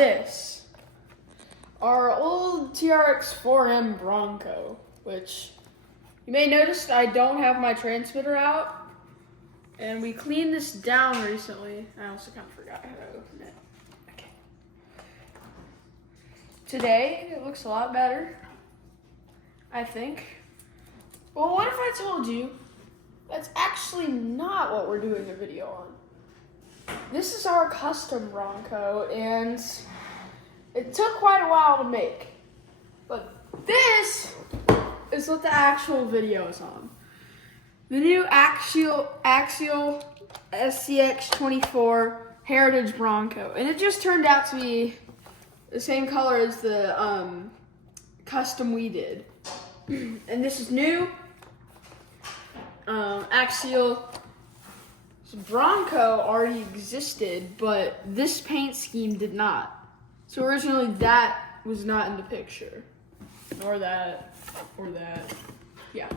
this, our old TRX4M Bronco, which you may notice I don't have my transmitter out. And we cleaned this down recently. I also kind of forgot how to open it. Okay. Today, it looks a lot better, I think. Well, what if I told you that's actually not what we're doing a video on? This is our custom Bronco, and it took quite a while to make. But this is what the actual video is on. The new Axial SCX24 Heritage Bronco. And it just turned out to be the same color as the custom we did. And this is new. Axial Bronco already existed, but this paint scheme did not. So originally that was not in the picture. Or that. Yeah.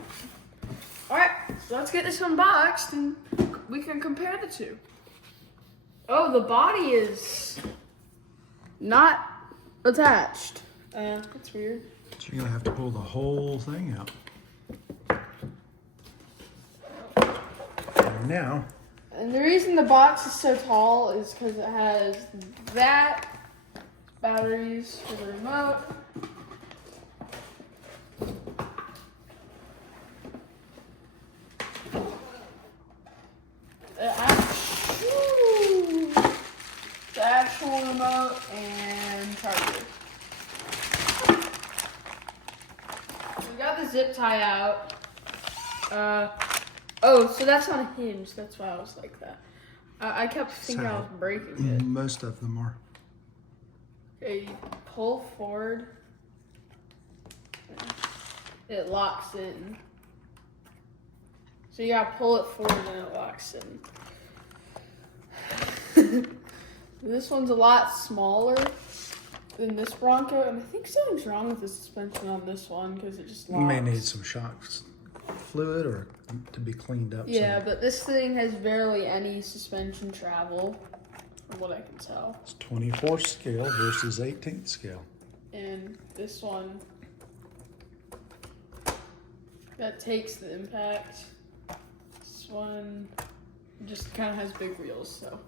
Alright, so let's get this unboxed and we can compare the two. Oh, the body is not attached. That's weird. So you're gonna have to pull the whole thing out. And now. And the reason the box is so tall is because it has that, batteries for the remote, the actual remote, and charger. We got the zip tie out. Oh, so that's on a hinge. That's why I was like that. I kept thinking I was breaking it. Most of them are. Okay, you pull forward. It locks in. So you gotta pull it forward and it locks in. This one's a lot smaller than this Bronco, and I think something's wrong with the suspension on this one because it just locks. You may need some shock fluid or to be cleaned up. Yeah, but this thing has barely any suspension travel, from what I can tell. It's 24 scale versus 18th scale. And this one, that takes the impact. This one just kind of has big wheels, so.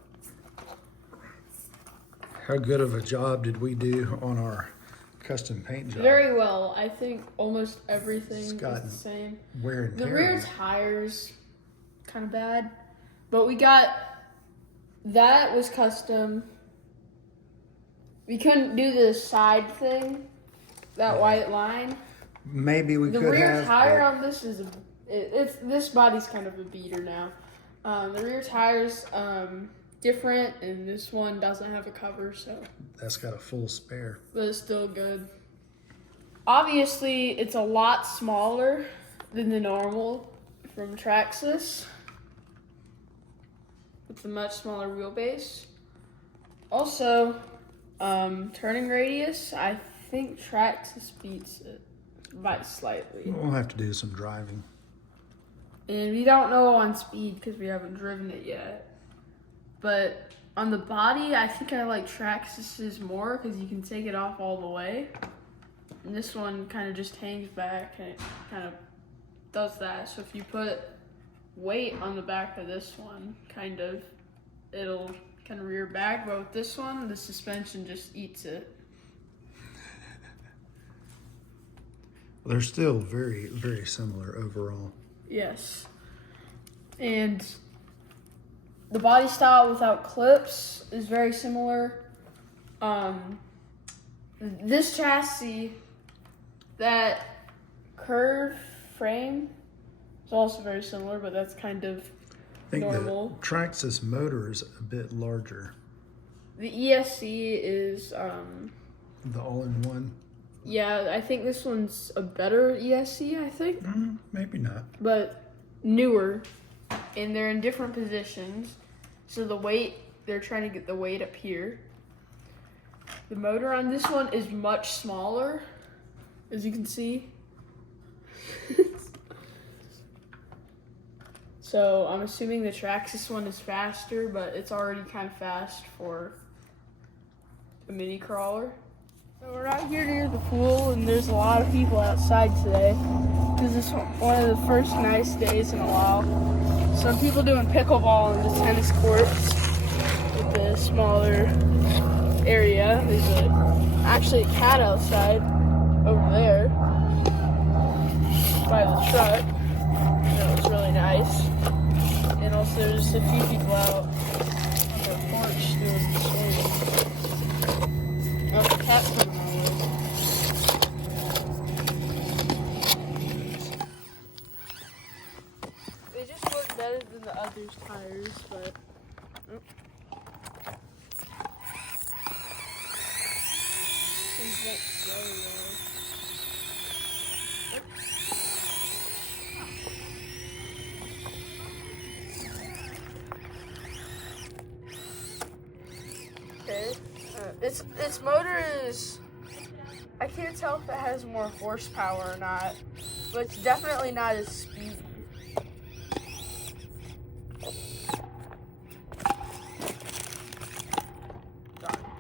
How good of a job did we do on our custom paint job? Very well. I think almost everything is the same. Wear and tear. The rear tires, kind of bad. But we got, that was custom. We couldn't do the side thing, that white line. Maybe we could have. The rear tire on this is, this body's kind of a beater now. The rear tire's different, and this one doesn't have a cover, so. That's got a full spare. But it's still good. Obviously, it's a lot smaller than the normal from Traxxas. It's a much smaller wheelbase. Also, turning radius, I think Traxxas beats it by slightly. We'll have to do some driving. And we don't know on speed because we haven't driven it yet. But on the body, I think I like Traxxas's more because you can take it off all the way. And this one kind of just hangs back and it kind of does that. So if you put weight on the back of this one, it'll kind of rear back. But with this one, the suspension just eats it. They're still very, very similar overall. Yes. And the body style without clips is very similar. This chassis, that curved frame, is also very similar, but that's kind of normal. The Traxxas motor is a bit larger. The ESC is The all-in-one. Yeah, I think this one's a better ESC, I think. Maybe not. But newer, and they're in different positions. So the weight, they're trying to get the weight up here. The motor on this one is much smaller, as you can see. So I'm assuming the Traxxas one is faster, but it's already kind of fast for a mini crawler. So we're out here near the pool, and there's a lot of people outside today because it's one of the first nice days in a while. Some people doing pickleball in the tennis courts with the smaller area. There's actually a cat outside over there by the truck. That was really nice. And also there's a few people out on their porch doing the swimming. Oh, the cat's coming my way. They just work better than the others' tires, but things went very well. Okay. Its motor is, I can't tell if it has more horsepower or not, but it's definitely not as speedy.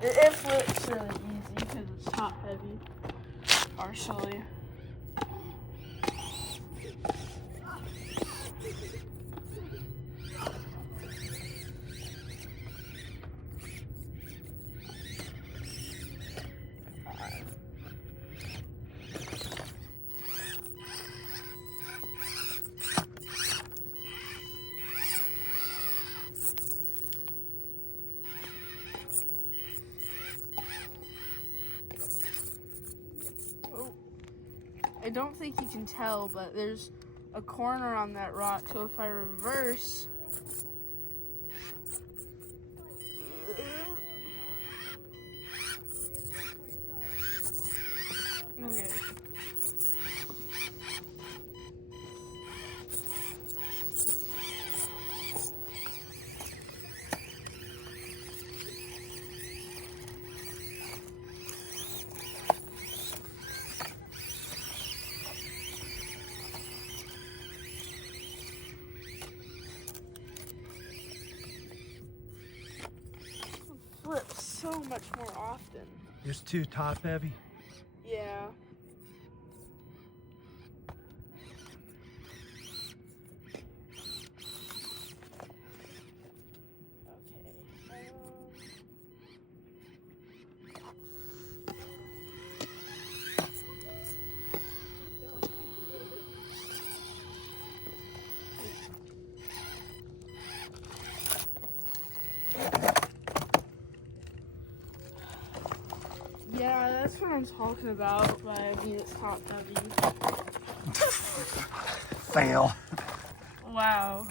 It flips really easy because it's top heavy, partially. I don't think you can tell, but there's a corner on that rock, so if I reverse, okay. Flips so much more often. It's too top heavy. Yeah. Yeah, that's what I'm talking about, but I mean it's top heavy. Fail. Wow.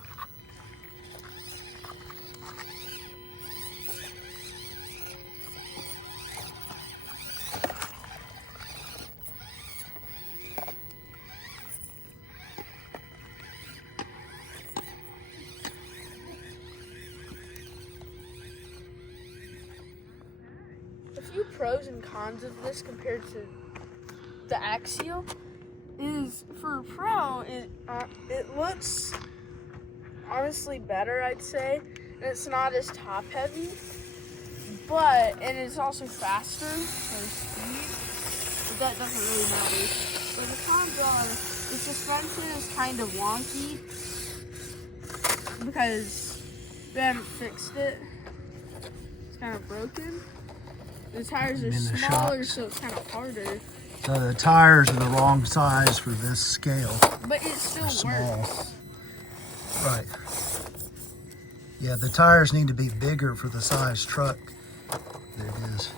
A few pros and cons of this compared to the Axial is for a pro, it looks honestly better, I'd say. And it's not as top heavy, and it's also faster for speed, but that doesn't really matter. But the cons are, the suspension is kind of wonky because we haven't fixed it. It's kind of broken. The tires are smaller, so it's kind of harder. So the tires are the wrong size for this scale. But it still works. Right. Yeah, the tires need to be bigger for the size truck that it is.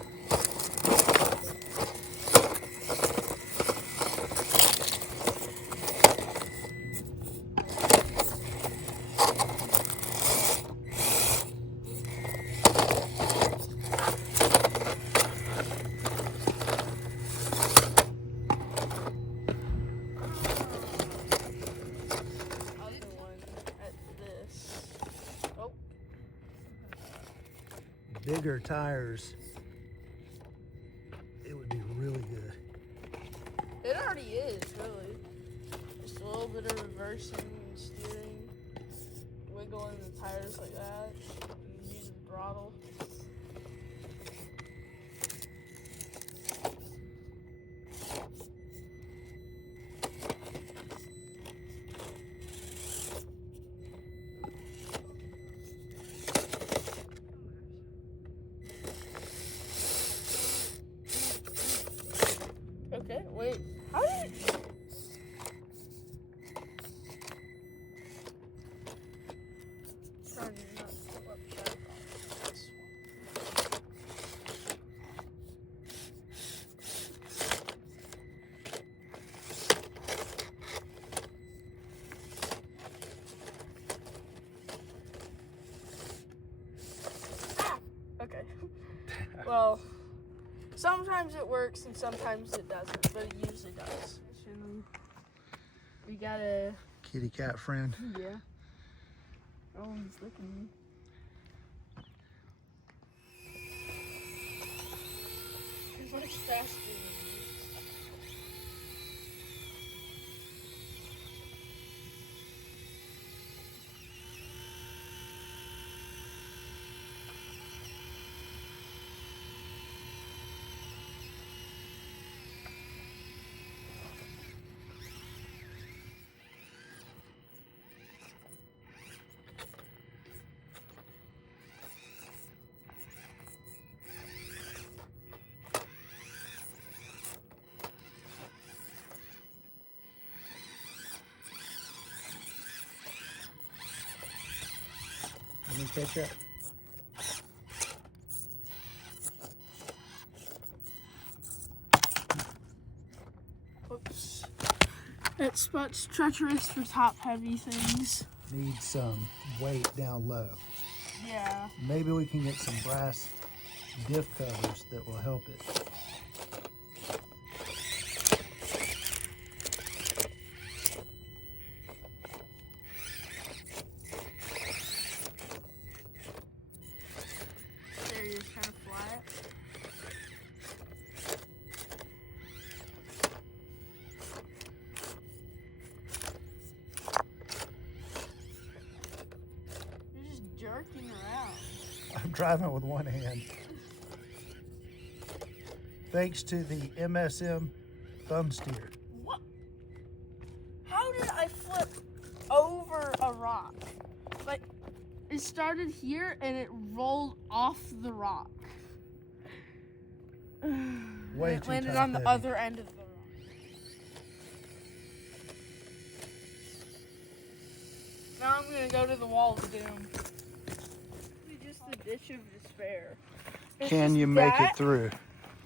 Bigger tires, it would be really good. It already is, really. Just a little bit of reversing and steering, wiggling the tires like that, and using the throttle. Well, sometimes it works and sometimes it doesn't, but it usually does. We got a kitty cat friend. Yeah. Oh, he's licking me. He's much faster than me. Let me catch up. Oops. That spot's treacherous for top heavy things. Need some weight down low. Yeah. Maybe we can get some brass diff covers that will help it. There, you're kind of flat. You're just jerking around. I'm driving with one hand. Thanks to the MSM thumb steer. What? How did I flip over a rock? Like, it started here and it rolled off the rock. Way It too landed top on the heavy. other end of the rock. Now I'm gonna go to the wall of doom. Just the ditch of despair. It's Can just you make that, it through?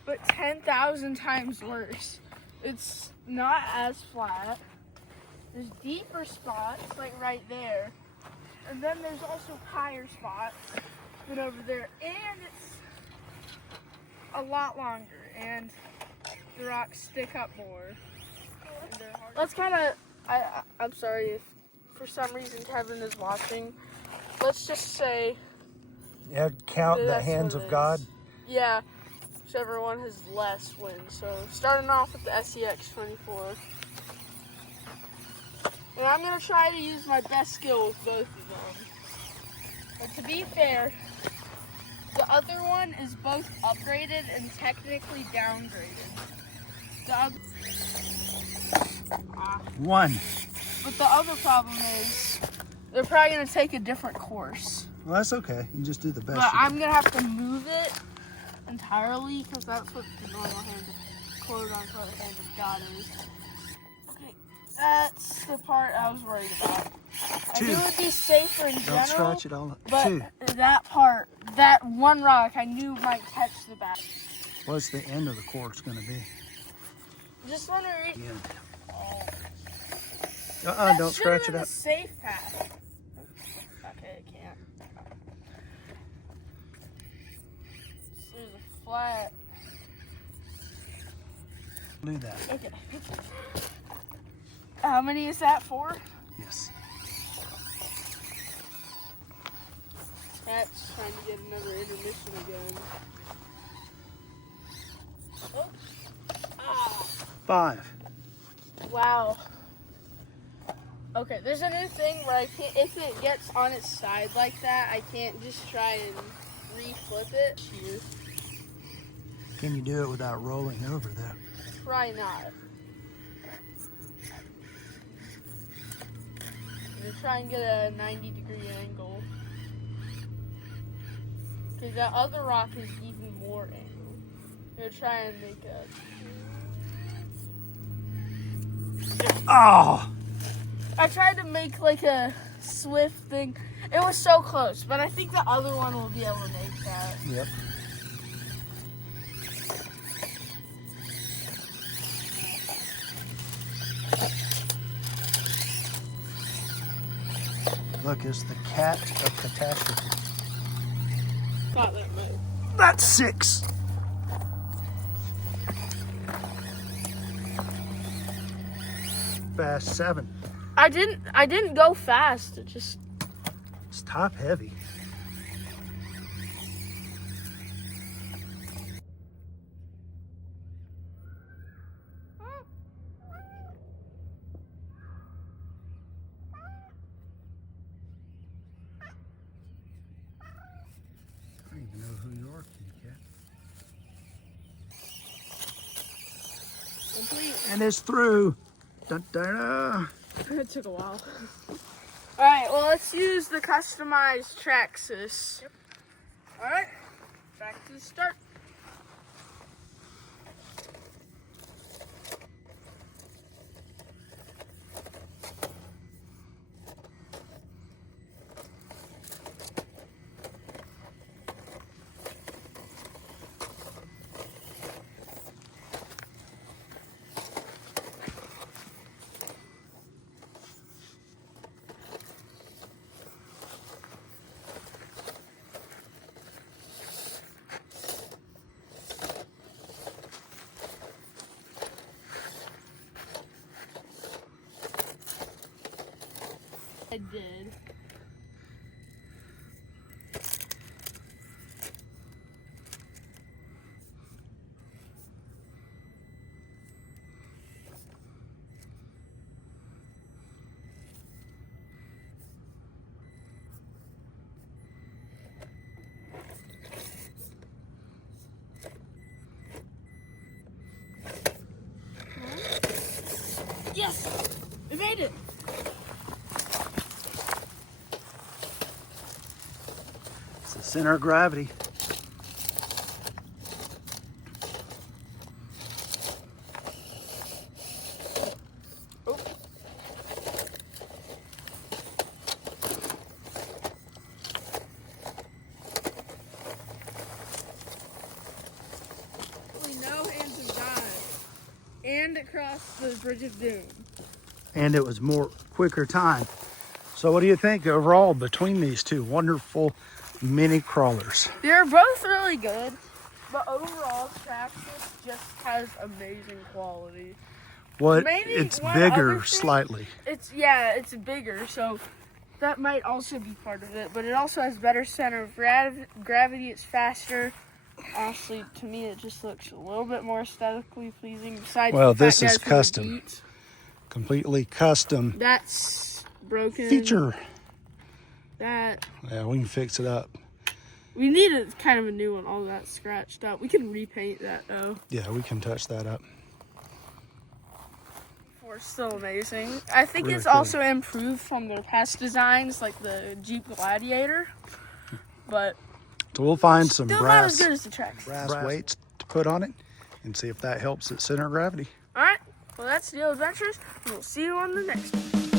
But 10,000 times worse. It's not as flat. There's deeper spots, like right there. And then there's also higher spots than over there. And it's a lot longer. And the rocks stick up more. Let's kind of, I'm sorry if for some reason Kevin is watching. Let's just say Yeah, count the that's hands what of it God. is. Yeah, whichever one has less wins. So starting off with the SCX24. And I'm going to try to use my best skill with both of them. But to be fair, the other one is both upgraded and technically downgraded. One. But the other problem is they're probably going to take a different course. Well, that's okay. You just do the best. But you I'm can. going to have to move it entirely because that's what the normal hand of, quote-unquote, hand of God is. Okay, that's the part I was worried about. I knew it would be safer in general. Don't scratch it all. But Two. that part, that one rock, I knew might catch the back. What's the end of the course going to be? Just want to reach. Yeah. Don't scratch it up. Safe path. Okay, I can't. There's a flat. Do that. Okay. How many is that for? Yes. That's trying to get another intermission again. Oh. Ah. 5. Wow. Okay, there's a new thing where I can't, if it gets on its side like that, I can't just try and re-flip it. Can you do it without rolling over though? Probably not. I'm gonna try and get a 90-degree angle. Because that other rock is even more angled. I'm gonna try and make a... Oh! I tried to make like a swift thing. It was so close, but I think the other one will be able to make that. Yep. Look, it's the cat of catastrophe. Not that much. That's 6. Fast 7. I didn't go fast. It's top heavy. I don't even know who you are, kitty cat. complete. And it's through. Dun, dun, dun. It took a while. All right, well, let's use the customized Traxxas. Yep. All right, back to the start. I did. Yes! We made it! It's the center of gravity. Oh. No hands have died. And across the Bridge of Doom. And it was quicker time. So what do you think overall between these two wonderful mini crawlers? They're both really good, but overall Traxxas just has amazing quality. Maybe It's one other bigger thing- slightly. It's bigger, so that might also be part of it, but it also has better center of gravity. It's faster. Honestly, to me, it just looks a little bit more aesthetically pleasing. Besides, Well, the fact this that is it's really custom. beat. Completely custom That's broken. feature. That Yeah, we can fix it up. we needed kind of a new one. All that scratched up. We can repaint that though. Yeah, we can touch that up. It's still amazing. I think Really it's cool. also improved from their past designs, like the Jeep Gladiator. But So we'll find some still not as brass good as the Traxxas. weights to put on it and see if that helps at center of gravity. All right. Well, that's Steel Adventures, and we'll see you on the next one.